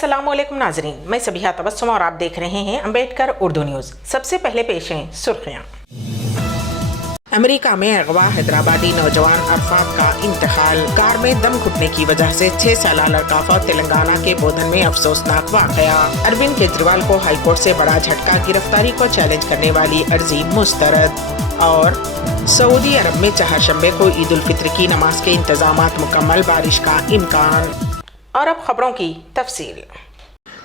अस्सलाम वालेकुम नाजरीन, मैं सबिहा तबस्सुम और आप देख रहे हैं अम्बेडकर उर्दू न्यूज़। सबसे पहले पेश हैं सुर्खियाँ। अमेरिका में अगवा हैदराबादी नौजवान अरफात का इंतकाल। कार में दम घुटने की वजह से 6 साला लड़का फौत। तेलंगाना के बोधन में अफसोसनाक वाकया। अरविंद केजरीवाल को हाईकोर्ट से बड़ा झटका। गिरफ्तारी को चैलेंज करने वाली अर्जी मुस्तरद। और सऊदी अरब में चहारशंबे को ईद उल फित्र की नमाज के इंतजामात मुकम्मल, बारिश का इम्कान। और अब खबरों की तफसील।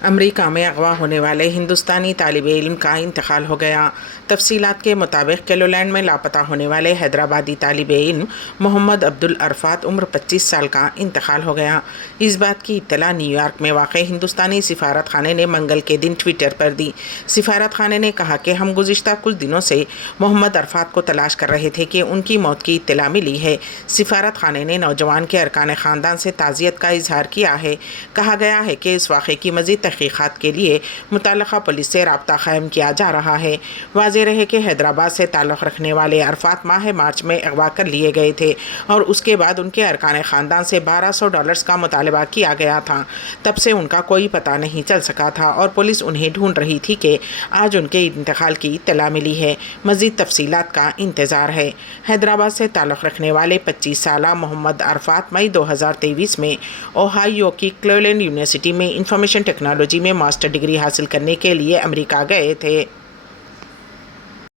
अमेरिका में अगवा होने वाले हिंदुस्तानी तालिब इल्म का इंतकाल हो गया। तफसीलात के मुताबिक कैरोलैंड में लापता होने वाले हैदराबादी तालिब इल्म मोहम्मद अब्दुल अरफात उम्र 25 साल का इंतकाल हो गया। इस बात की इत्तला न्यूयॉर्क में वाक़ हिंदुस्तानी सिफारत खाने ने मंगल के दिन ट्विटर पर दी। सिफारत खाने ने कहा कि हम गुज़िश्ता कुछ दिनों से मोहम्मद अरफात को तलाश कर रहे थे कि उनकी मौत की इत्तला मिली है। सिफारत खाने ने नौजवान के अरकान ख़ानदान से ताज़ियत का इजहार किया है। कहा गया है कि इस वाक़े की मज़ीद तहक़ीक़ात के लिए मुतल्लिक़ा पुलिस से रब्ता कायम किया जा रहा है। वाज़ेह रहे कि हैदराबाद से ताल्लुक़ रखने वाले अरफात माह मार्च में अगवा कर लिए गए थे और उसके बाद उनके अरकान ख़ानदान से $1200 का मुतालबा किया गया था। तब से उनका कोई पता नहीं चल सका था और पुलिस उन्हें ढूंढ रही थी कि आज उनके इंतकाल की इत्तला मिली है। मज़ीद तफसीलात का इंतज़ार है। हैदराबाद से ताल्लुक़ रखने वाले 25 साला मोहम्मद अरफात मई 2023 में ओहायो की क्लेवेलैंड यूनिवर्सिटी में इंफॉर्मेशन टेक्नोलॉजी में मास्टर डिग्री हासिल करने के लिए अमेरिका गए थे।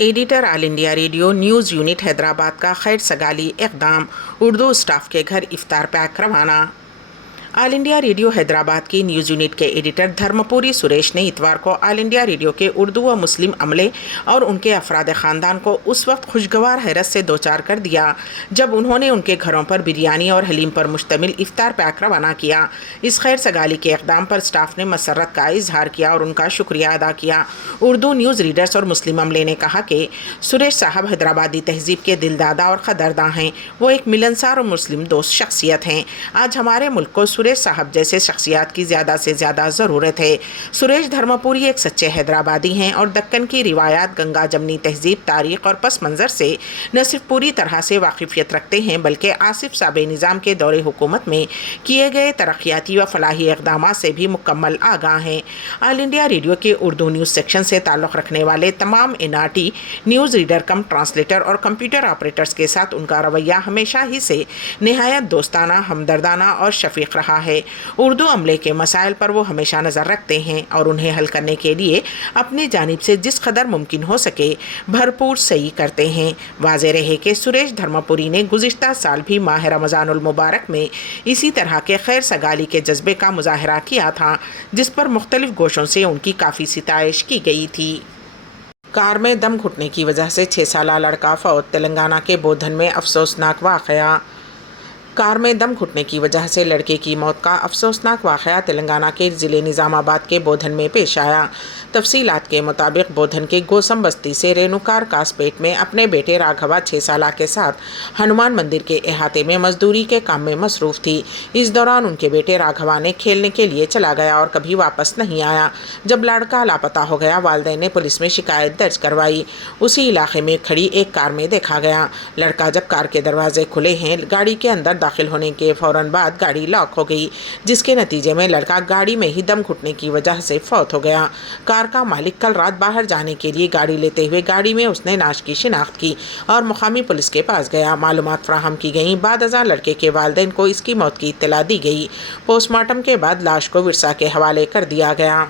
Editor all India radio news unit Hyderabad का खैर सगाली इक़दाम। उर्दू स्टाफ के घर इफ्तार पैक रवाना। ऑल इंडिया रेडियो हैदराबाद की न्यूज़ यूनिट के एडिटर धर्मपुरी सुरेश ने इतवार को ऑल इंडिया रेडियो के उर्दू व मुस्लिम अमले और उनके अफराद ख़ानदान को उस वक्त खुशगवार हैरत से दोचार कर दिया जब उन्होंने उनके घरों पर बिरयानी और हलीम पर मुश्तमिल इफ्तार पैक रवाना किया। इस खैर सगाली के इक़दाम पर स्टाफ ने मसरत का इजहार किया और उनका शुक्रिया अदा किया। उर्दू न्यूज़ रीडर्स और मुस्लिम अमले ने कहा कि सुरेश साहब हैदराबादी तहजीब के दिलदादा और क़दरदा हैं। वो एक मिलनसार और मुस्लिम दोस्त शख्सियत हैं। आज हमारे मुल्क को सुरेश साहब जैसे शख्सियात की ज़्यादा से ज़्यादा ज़रूरत है। सुरेश धर्मपुरी एक सच्चे हैदराबादी हैं और दक्कन की रिवायात, गंगा जमनी तहजीब, तारीख़ और पस मंज़र से न सिर्फ पूरी तरह से वाकिफ़ियत रखते हैं बल्कि आसिफ साबे निज़ाम के दौरे हुकूमत में किए गए तरक्याती व फलाही इक़दामात से भी मुकम्मल आगाह हैं। ऑल इंडिया रेडियो के उर्दू न्यूज़ सेक्शन से ताल्लुक़ रखने वाले तमाम NRT news reader cum translator और कंप्यूटर ऑपरेटर्स के साथ उनका रवैया हमेशा ही से नहायत दोस्ताना, हमदर्दाना और शफीक रहा है। उर्दू अमले के मसाइल पर वो हमेशा नज़र रखते हैं और उन्हें हल करने के लिए अपनी जानिब से जिस कदर मुमकिन हो सके भरपूर सही करते हैं। वाज़ेह रहे कि सुरेश धर्मपुरी ने गुज़िश्ता साल भी माह रमज़ानुल मुबारक में इसी तरह के खैर सगाली के जज्बे का मुज़ाहरा किया था जिस पर मुख्तलिफ गोशों से उनकी काफ़ी सिताइश की गई थी। कार में दम घुटने की वजह से 6 साला लड़का फौत। तेलंगाना के बोधन में अफसोसनाक वाक़या। कार में दम घुटने की वजह से लड़के की मौत का अफसोसनाक वाक़या तेलंगाना के ज़िले निज़ामाबाद के बोधन में पेश आया। तफसीलात के मुताबिक बोधन के गोसम बस्ती से रेणुकार कासपेट में अपने बेटे राघवा 6 साल के साथ हनुमान मंदिर के अहाते में मजदूरी के काम में मसरूफ़ थी। इस दौरान उनके बेटे राघवा ने खेलने के लिए चला गया और कभी वापस नहीं आया। जब लड़का लापता हो गया, वालिदैन ने पुलिस में शिकायत दर्ज करवाई। उसी इलाके में खड़ी एक कार में देखा गया। लड़का जब कार के दरवाजे खुले हैं, गाड़ी के अंदर दाखिल होने के फ़ौरन बाद गाड़ी लॉक हो गई, जिसके नतीजे में लड़का गाड़ी में ही दम घुटने की वजह से फौत हो गया। कार का मालिक कल रात बाहर जाने के लिए गाड़ी लेते हुए गाड़ी में उसने नाश की शिनाख्त की और मुकामी पुलिस के पास गया। मालूमात फराहम की गई। बाद अज़ां लड़के के वालिदैन को इसकी मौत की इत्तला दी गई। पोस्टमार्टम के बाद लाश को विरसा के हवाले कर दिया गया।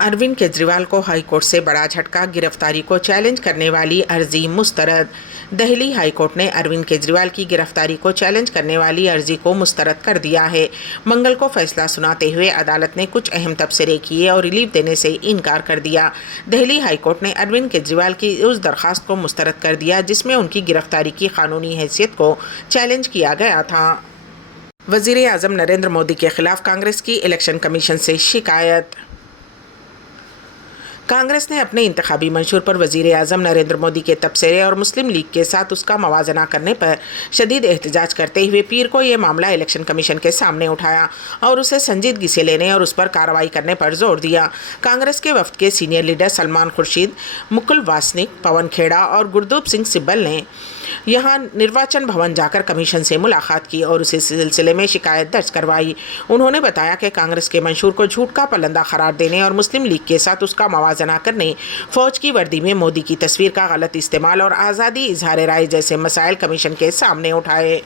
अरविंद केजरीवाल को हाई कोर्ट से बड़ा झटका। गिरफ्तारी को चैलेंज करने वाली अर्जी मुस्तरद। दिल्ली हाई कोर्ट ने अरविंद केजरीवाल की गिरफ्तारी को चैलेंज करने वाली अर्जी को मुस्तरद कर दिया है। मंगल को फैसला सुनाते हुए अदालत ने कुछ अहम तबसरे किए और रिलीफ देने से इनकार कर दिया। दिल्ली हाई कोर्ट ने अरविंद केजरीवाल की उस दरख्वास्त को मुस्तरद कर दिया जिसमें उनकी गिरफ्तारी की कानूनी हैसियत को चैलेंज किया गया था। वज़ीर आज़म नरेंद्र मोदी के खिलाफ कांग्रेस की इलेक्शन कमीशन से शिकायत। कांग्रेस ने अपने इंतखाबी मंशूर पर वज़ीर आज़म नरेंद्र मोदी के तबसरे और मुस्लिम लीग के साथ उसका मवाजना करने पर शदीद एहतजाज करते हुए पीर को ये मामला इलेक्शन कमीशन के सामने उठाया और उसे संजीदगी से लेने और उस पर कार्रवाई करने पर जोर दिया। कांग्रेस के वफ्द के सीनियर लीडर सलमान खुर्शीद, मुकुल वासनिक, पवन खेड़ा और गुरदूप सिंह सिब्बल ने यहाँ निर्वाचन भवन जाकर कमीशन से मुलाकात की और उसी सिलसिले में शिकायत दर्ज करवाई। उन्होंने बताया कि कांग्रेस के मंशूर को झूठ का पलंदा करार देने और मुस्लिम लीग के साथ उसका मवाजना करने, फौज की वर्दी में मोदी की तस्वीर का गलत इस्तेमाल और आज़ादी इजहार राय जैसे मसाइल कमीशन के सामने उठाए।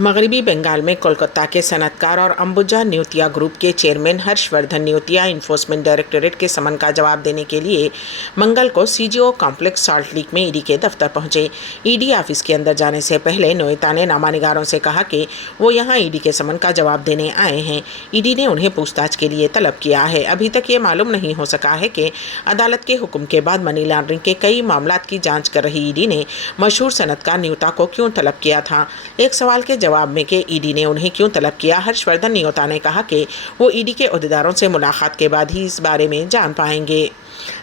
मगरबी बंगाल में कोलकाता के सनतकार और अंबुजा न्यूतिया ग्रुप के चेयरमैन हर्षवर्धन न्यूतिया इन्फोर्समेंट डायरेक्टोरेट के समन का जवाब देने के लिए मंगल को सीजीओ कॉम्प्लेक्स सॉल्ट लेक में ईडी के दफ्तर पहुंचे। ईडी ऑफिस के अंदर जाने से पहले न्यूतिया ने नामानिगारों से कहा कि वो यहां ईडी के समन का जवाब देने आए हैं। ईडी ने उन्हें पूछताछ के लिए तलब किया है। अभी तक ये मालूम नहीं हो सका है कि अदालत के हुक्म के बाद मनी लॉन्ड्रिंग के कई मामलात की जाँच कर रही ईडी ने मशहूर सनतकार न्यूतिया को क्यों तलब किया था। एक सवाल के जवाब में कि ईडी ने उन्हें क्यों तलब किया, हर्षवर्धन न्यूतिया ने कहा कि वो ईडी के अहदेदारों से मुलाकात के बाद ही इस बारे में जान पाएंगे।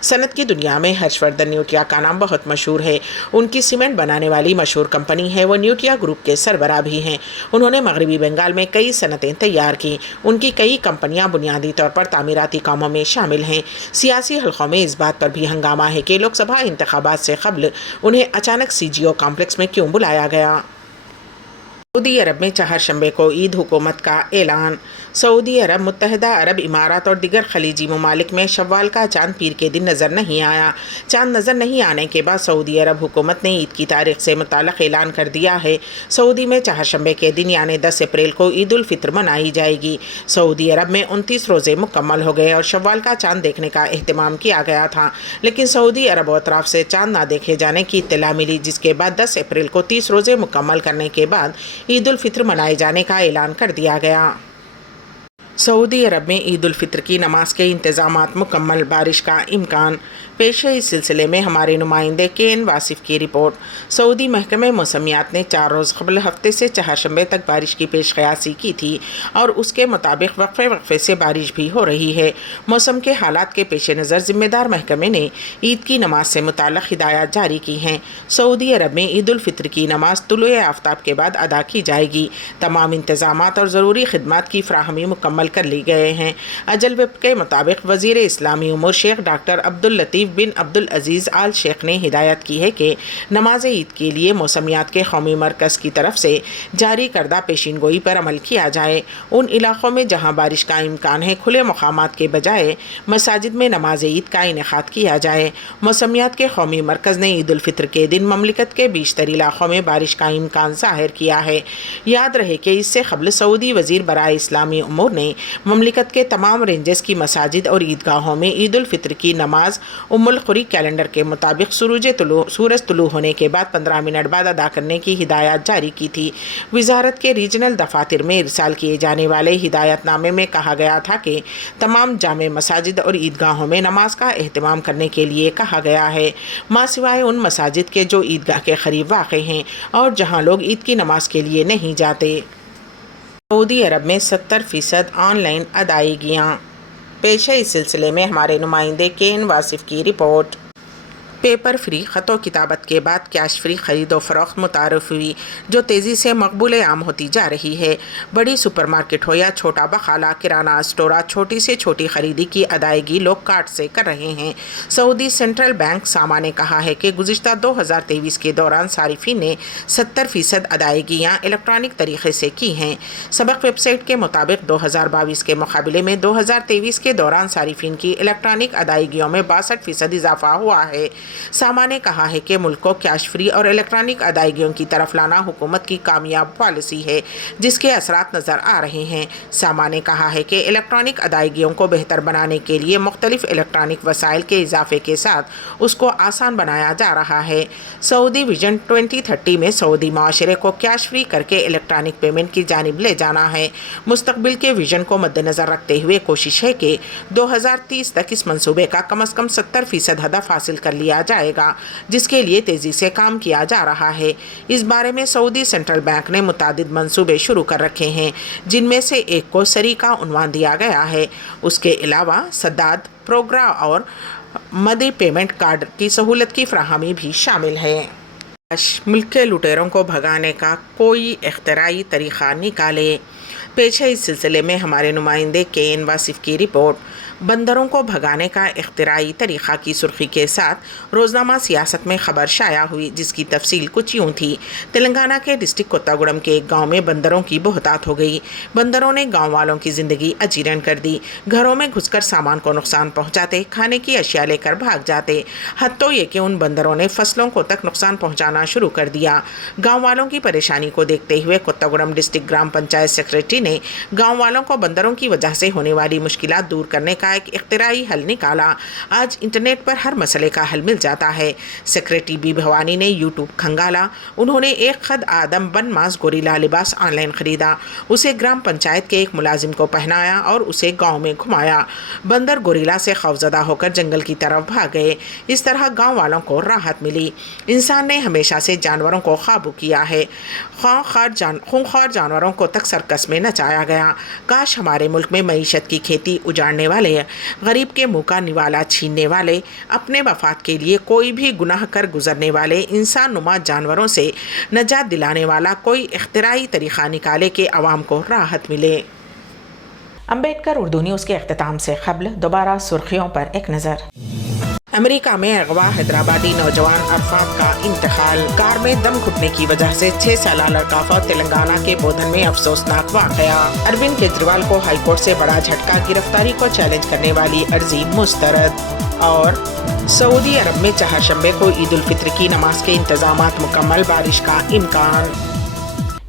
सनत की दुनिया में हर्षवर्धन न्यूतिया का नाम बहुत मशहूर है। उनकी सीमेंट बनाने वाली मशहूर कंपनी है। वो न्यूतिया ग्रुप के सरबराह भी हैं। उन्होंने मगरबी बंगाल में कई सनतें तैयार की। उनकी कई कंपनियां बुनियादी तौर पर तामीराती कामों में शामिल हैं। सियासी हलकों में इस बात पर भी हंगामा है कि लोकसभा इंतखाबात से कबल उन्हें अचानक सीजीओ कॉम्प्लेक्स में क्यों बुलाया गया। सऊदी अरब में चहारशंबे को ईद हुकूमत का ऐलान। सऊदी अरब, मुत्तहिदा अरब इमारात और दिगर खलीजी ममालिक में शव्वाल का चांद पीर के दिन नज़र नहीं आया। चांद नज़र नहीं आने के बाद सऊदी अरब हुकूमत ने ईद की तारीख से मुताल्लिक़ ऐलान कर दिया है। सऊदी में चहारशंबे के दिन यानी 10 अप्रैल को ईद उल फित्र मनाई जाएगी। सऊदी अरब में 29 रोज़े मुकम्मल हो गए और शव्वाल का चांद देखने का एहतमाम किया गया था, लेकिन सऊदी अरब और अतराफ़ से चांद ना देखे जाने की इत्तला मिली, जिसके बाद 10 अप्रैल को 30 रोज़े मुकम्मल करने के बाद ईद उल फित्र मनाए जाने का ऐलान कर दिया गया। सऊदी अरब में ईद उल फित्र की नमाज के इंतज़ामात मुकम्मल, बारिश का इम्कान। पेश है इस सिलसिले में हमारे नुमाइंदे के वासिफ की रिपोर्ट। सऊदी महकमे मौसमियात ने 4 रोज़ कबल हफ्ते से चहारशंबे तक बारिश की पेश क़यासी की थी और उसके मुताबिक वक्फे से बारिश भी हो रही है। मौसम के हालात के पेश नज़र ज़िम्मेदार महकमे ने ईद की नमाज से मुताल्लिक़ हिदायत जारी की हैं। सऊदी अरब में ईद उल फित्र की नमाज तुलुए आफ्ताब के बाद अदा की जाएगी। तमाम इंतज़ामात और ज़रूरी खिदमात की फ़राहमी मुकम्मल कर ली गए हैं। अजल वेब के मुताबिक वज़ीर इस्लामी उमूर शेख डॉक्टर अब्दुल लतीफ़ बिन अब्दुल अजीज़ आल शेख ने हिदायत की है कि नमाज ईद के लिए मौसमियात के कौमी मरकज़ की तरफ से जारी करदा पेशीन गोई पर अमल किया जाए। उन इलाक़ों में जहाँ बारिश का इम्कान है, खुले मकामात के बजाय मसाजिद में नमाज ईद का इनेकाद किया जाए। मौसमियात के कौमी मरकज़ ने ईद उल फित्र के दिन ममलिकत के बीशतर इलाक़ों में बारिश का इम्कान ज़ाहिर किया है। याद रहे कि इससे कबल सऊदी वज़ीर बराए इस्लामी उमूर ने ममलिकत के तमाम रेंजेस की मसाजिद और ईदगाहों में ईद उल फित्र की नमाज उम्मुल खुरी कैलेंडर के मुताबिक सूरज तुलू होने के बाद 15 मिनट बाद अदा करने की हिदायत जारी की थी। वजारत के रीजनल दफातर में इरसाल किए जाने वाले हिदायतनामे में कहा गया था कि तमाम जामे मसाजिद और ईदगाहों में नमाज का एहतमाम करने के लिए कहा गया है, माँ सिवाय उन मसाजिद के जो ईदगाह के करीब वाक़ हैं और जहाँ लोग ईद की नमाज के लिए नहीं जाते। सऊदी अरब में 70% ऑनलाइन अदायगियाँ। पेश है इस सिलसिले में हमारे नुमाइंदे केन वासिफ की रिपोर्ट। पेपर फ्री ख़तो किताबत के बाद कैश फ्री ख़रीदो फ़रोख्त मुतारफ़ हुई, जो तेज़ी से मकबूल आम होती जा रही है। बड़ी सुपरमार्केट हो या छोटा बखाला किराना स्टोर, छोटी से छोटी ख़रीदी की अदायगी लोग कार्ड से कर रहे हैं। सऊदी सेंट्रल बैंक सामा ने कहा है कि गुज़िश्ता 2023 के दौरान सारिफिन ने 70% अदायगियाँ इलेक्ट्रॉनिक तरीक़े से की हैं। सबक वेबसाइट के मुताबिक 2022 के मुकाबले में 2023 के दौरान सारिफिन की इलेक्ट्रॉनिक अदायगियों में 62% इजाफा हुआ है। सामा ने कहा है कि मुल्क को कैश फ्री और इलेक्ट्रॉनिक अदायगियों की तरफ लाना हुकूमत की कामयाब पॉलिसी है, जिसके असरात नज़र आ रहे हैं। सामा ने कहा है कि इलेक्ट्रॉनिक अदायगियों को बेहतर बनाने के लिए मुख्तलिफ इलेक्ट्रॉनिक वसाइल के इजाफे के साथ उसको आसान बनाया जा रहा है। सऊदी विजन 2030 में सऊदी माशरे को कैश फ्री करके इलेक्ट्रॉनिक पेमेंट की जानिब ले जाना है। मुस्तकबिल के विजन को मद्देनज़र रखते हुए कोशिश है कि 2030 तक इस मंसूबे का कम अज़ कम 70% हदफ हासिल कर लिया जाएगा, जिसके लिए तेज़ी से काम किया जा रहा है। इस बारे में सऊदी सेंट्रल बैंक ने मुतादिद मंसूबे शुरू कर रखे हैं, जिनमें से एक को सरी का उन्वान दिया गया है। उसके अलावा सद्दाद प्रोग्राम और मदी पेमेंट कार्ड की सहूलत की फराहमी भी शामिल है। मुल्क के लुटेरों को भगाने का कोई इख्तराई तरीक़ा निकाले। पेश है इस सिलसिले में हमारे नुमाइंदे केन वासिफ की रिपोर्ट। बंदरों को भगाने का इख्तिराई तरीक़ा की सुर्खी के साथ रोज़नामा सियासत में खबर शाया हुई, जिसकी तफसील कुछ यूँ थी। तेलंगाना के डिस्ट्रिक्ट कोत्तागुड़म के एक गाँव में बंदरों की बहुतात हो गई। बंदरों ने गाँव वालों की ज़िंदगी अजीरन कर दी। घरों में घुसकर सामान को नुकसान पहुँचाते, खाने की अशिया लेकर भाग जाते। हद तो ये कि उन बंदरों ने फसलों को तक नुकसान पहुँचाना शुरू कर दिया। गाँव वालों की परेशानी को देखते हुए कोत्तागुड़म डिस्ट्रिक्ट ग्राम पंचायत सेक्रेटरी ने गाँव वालों को बंदरों की वजह से होने वाली मुश्किलात दूर करने का एक इख्तिराई हल निकाला। आज इंटरनेट पर हर मसले का हल मिल जाता है। सेक्रेटरी बी भवानी ने यूट्यूब खंगाला। उन्होंने एक खद आदम बनमास गोरिल्ला लिबास ऑनलाइन खरीदा, उसे ग्राम पंचायत के एक मुलाजिम को पहनाया और उसे गांव में घुमाया। बंदर गोरिल्ला से खौफजदा होकर जंगल की तरफ भाग गए। इस तरह गांव वालों को राहत मिली। इंसान ने हमेशा से जानवरों को काबू किया है। खूंखार जानवरों को तक सर्कस में नचाया गया। काश हमारे मुल्क में मईशत की खेती उजाड़ने वाले, गरीब के मुँह का निवाला छीनने वाले, अपने मफाद के लिए कोई भी गुनाह कर गुजरने वाले इंसान नुमा जानवरों से नजात दिलाने वाला कोई इख्तिराई तरीक़ा निकाले कि अवाम को राहत मिले। अम्बेडकर उर्दू न्यूज़ के इख्तिताम से क़ब्ल दोबारा सुर्खियों पर एक नज़र। अमेरिका में अगवा हैदराबादी नौजवान अरफात का इंतकाल। कार में दम घुटने की वजह से 6 साला लड़का फौत। तेलंगाना के बोधन में अफसोसनाक वाक़या। अरविंद केजरीवाल को हाईकोर्ट से बड़ा झटका। गिरफ्तारी को चैलेंज करने वाली अर्जी मुस्तरद। और सऊदी अरब में चहारशंबे को ईद उल फित्र की नमाज के इंतजामात मुकम्मल, बारिश का इम्कान।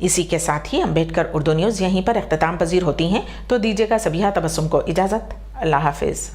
इसी के साथ ही अम्बेडकर उर्दू न्यूज़ यहीं पर इख्तिताम पजीर होती हैं, तो दीजिएगा सबिहा तबस्सुम को इजाज़त। अल्लाह हाफिज़।